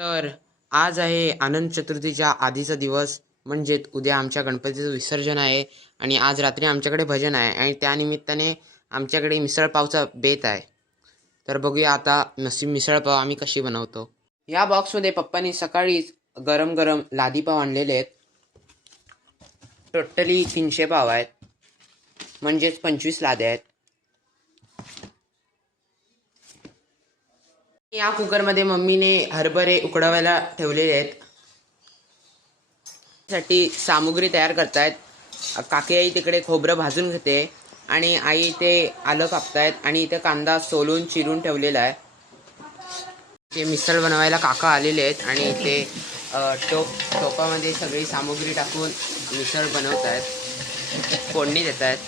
तर आज आहे अनंत चतुर्थीच्या आधीचा दिवस म्हणजेच उद्या आमच्या गणपतीचं विसर्जन आहे आणि आज रात्री आमच्याकडे भजन आहे आणि त्यानिमित्ताने आमच्याकडे मिसळपावचा बेत आहे. तर बघूया आता मिसळपाव आम्ही कशी बनवतो. या बॉक्समध्ये पप्पांनी सकाळीच गरम गरम लादी पाव आणलेले आहेत. टोटली 300 पाव आहेत, म्हणजेच 25 लाद्या आहेत. या कुकरमध्ये मम्मीने हरभरे उकडवायला ठेवलेले आहेत. साठी सामुग्री तयार करतायत. काकी आई तिकडे खोबरं भाजून घेते आणि आई इथे आलं कापतायत आणि इथे कांदा सोलून चिरून ठेवलेला आहे. ते मिसळ बनवायला काका आलेले आहेत आणि इथे टोपामध्ये सगळी सामुग्री टाकून मिसळ बनवत आहेत, फोडणी देत आहेत.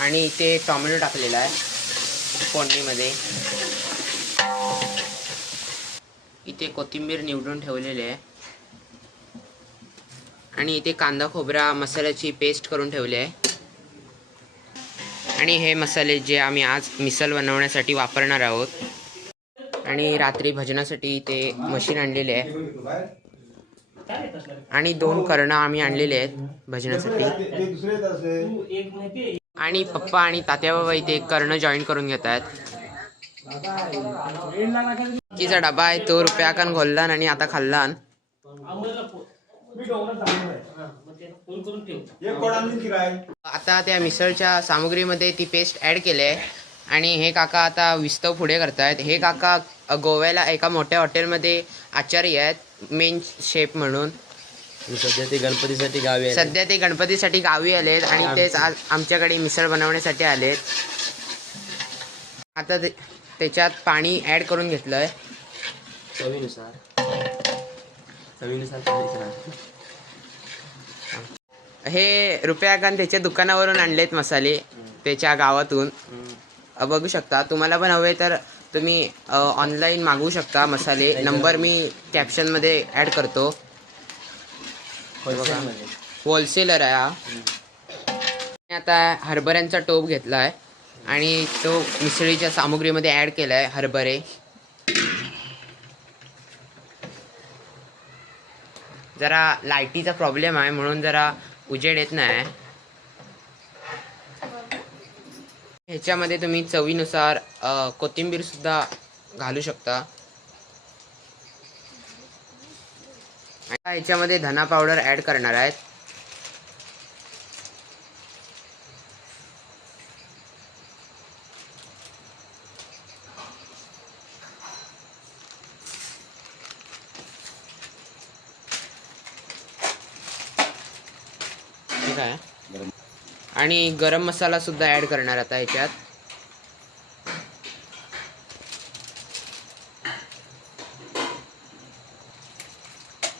आणि इथे टोमॅटो टाकलेला आहे फोडणीमध्ये. इथे कोथिंबीर निवडून ठेवलेली आहे आणि इथे कांदा खोबरा मसाल्याची पेस्ट करून ठेवली आहे. आणि हे मसाले जे आम्ही आज मिसळ बनवण्यासाठी वापरणार आहोत. आणि रात्री भजनासाठी इथे मशीन आणलेले आहे आणि 2 करणं आम्ही आणलेले आहेत भजनासाठी. आणि पप्पा आणि तात्याबाबा इथे करणं जॉईन करून घेत आहेत. किचा डबा आहे तो रुपयाकन घोललान आणि आता खाल्लान. आता त्या मिसळच्या सामुग्रीमध्ये ती पेस्ट ऍड केली आहे आणि हे काका आता विस्तव पुढे करतायत. हे काका गोव्याला एका मोठ्या हॉटेलमध्ये आचार्य आहेत, मेन शेफ म्हणून. सध्या ते गणपतीसाठी गावी आलेत आणि तेच आज आमच्याकडे मिसळ बनवण्यासाठी आलेत. आता त्याच्यात पाणी ऍड करून घेतलंय चवीनुसार. हे रुपयाकान त्याच्या दुकानावरून आणलेत मसाले, त्याच्या गावातून. बघू शकता. तुम्हाला पण हवे तर तुम्ही ऑनलाईन मागवू शकता मसाले. नंबर मी कॅप्शनमध्ये ऍड करतो. होलसेलर आहे हा. आता हरभऱ्यांचा टोप घेतला आहे आणि तो मिसळीच्या सामुग्रीमध्ये ऍड केला आहे. हरभरे जरा लाईटीचा प्रॉब्लेम आहे म्हणून जरा उजेड येत नाही. ह्याच्यामध्ये तुम्ही चवीनुसार कोथिंबीर सुद्धा घालू शकता. ह्याच्यामध्ये धना पावडर ऍड करणार आहेत. ठीक आहे. आणि गरम मसाला सुद्धा ऍड करणार आता ह्याच्यात.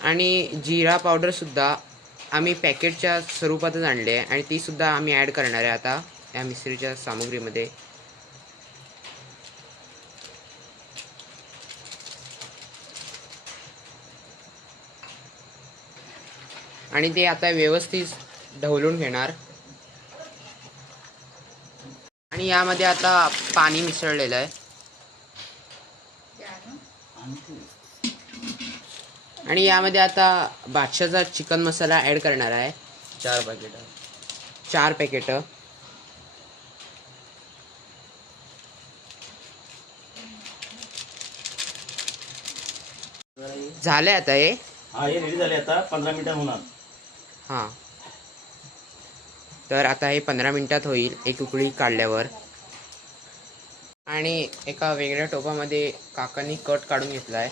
आणि जिरा पावडर सुद्धा आम्ही पॅकेटच्या स्वरूपातच आणले आहे आणि ती सुद्धा आम्ही ऍड करणार आहे आता या मिसळीच्या सामुग्रीमध्ये. आणि ते आता व्यवस्थित ढवळून घेणार. आणि यामध्ये आता पाणी मिसळलेलं आहे. आणि यामध्ये आता बादशाहचा चिकन मसाला ऍड करणार आहे. 4 पॅकेट. झाले आता हे. हे रेडी झाले. आता 15 मिनिटात होणार. हां, तर आता हे 15 मिनिटात होईल एक उकळी काढल्यावर. आणि एका वेगळ्या टोपामध्ये काकांनी कट काढून घेतला आहे.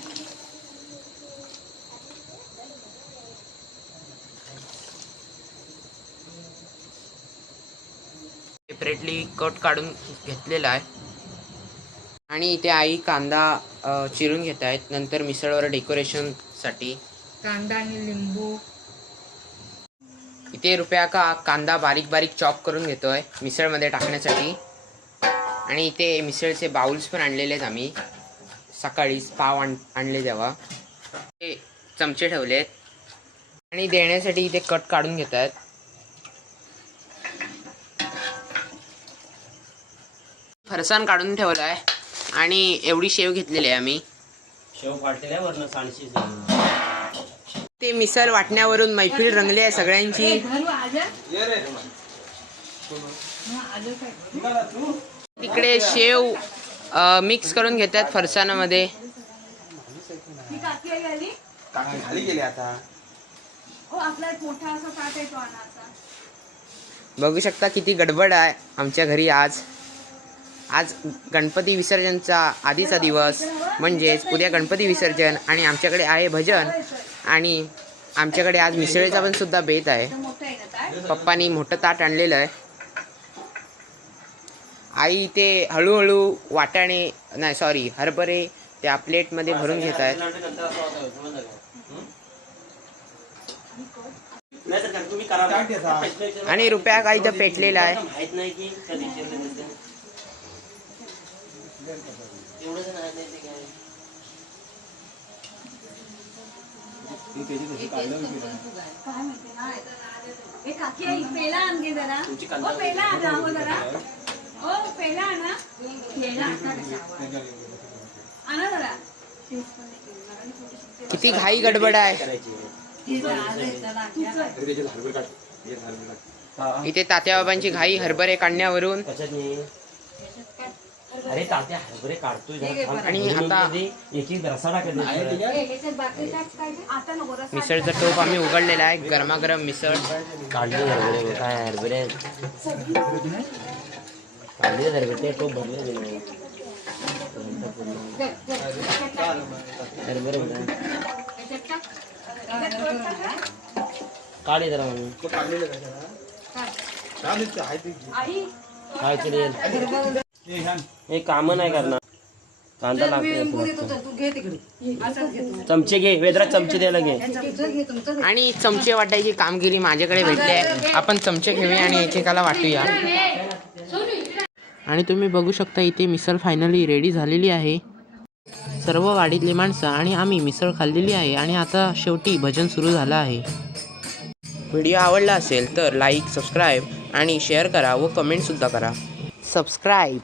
सेपरेटली कट काढून घेतलेला आहे. आणि इथे आई कांदा चिरून घेत आहेत. नंतर मिसळवर डेकोरेशनसाठी कांदा आणि लिंबू. इथे रुपया का कांदा बारीक बारीक चॉप करून घेतोय मिसळमध्ये टाकण्यासाठी. आणि इथे मिसळचे बाउल्स पण आणलेले आहेत आम्ही. सकाळीच पाव आणले तेव्हा ते चमचे ठेवलेत आणि देण्यासाठी इथे कट काढून घेत आहेत. फरसाण काढून ठेवला आहे आणि एवढी शेव घेतलेली आहे आम्ही. शेव फाटलेल्या वरनं सांडशी ते मिसळ वाटण्यावरून मैफिल रंगली आहे सगळ्यांची. तिकडे शेव मिक्स करून घेतात फरसाणामध्ये. खाली गेले आता. बघू शकता किती गडबड आहे आमच्या घरी आज. आज गणपती विसर्जनचा आधीचा दिवस, म्हणजेच उद्या गणपती विसर्जन आणि आमच्याकडे आहे भजन आणि आमच्याकडे आज मिसळीचा पण सुद्धा बेत आहे. पप्पानी मोठं ताट आणलेलं आहे. आई ते हळूहळू वाटाणे नाही सॉरी हरभरे त्या प्लेटमध्ये भरून घेत आहेत. आणि रुपया काही तर पेटलेला आहे. माहित नाही की कधी किती घाई गडबड आहे. इथे तात्याबाबांची घाई हरभरे काढण्यावरून. अरे तात्या हरभरे काढतोय आणि आता एक रसाडा मिसळचा टोप आम्ही उघडलेला आहे. गरमागरम मिसळ काढले हरभरे काय हरभरे काढले हरभरे टोप भरले हरभरे काढे जरा म्हणून काय केले हे काम नाही करणार. कांदा लागतो. चमचे घे वेदरा चमचे द्यायला घे. आणि चमचे वाटायची कामगिरी माझ्याकडे भेटली आहे. आपण चमचे घेऊया आणि एकेकाला वाटूया. आणि तुम्ही बघू शकता इथे मिसळ फायनली रेडी झालेली आहे. सर्व वाडीतली माणसं आणि आम्ही मिसळ खाल्लेली आहे आणि आता शेवटी भजन सुरू झालं आहे. व्हिडिओ आवडला असेल तर लाईक, सबस्क्राईब आणि शेअर करा व कमेंटसुद्धा करा. सबस्क्राईब.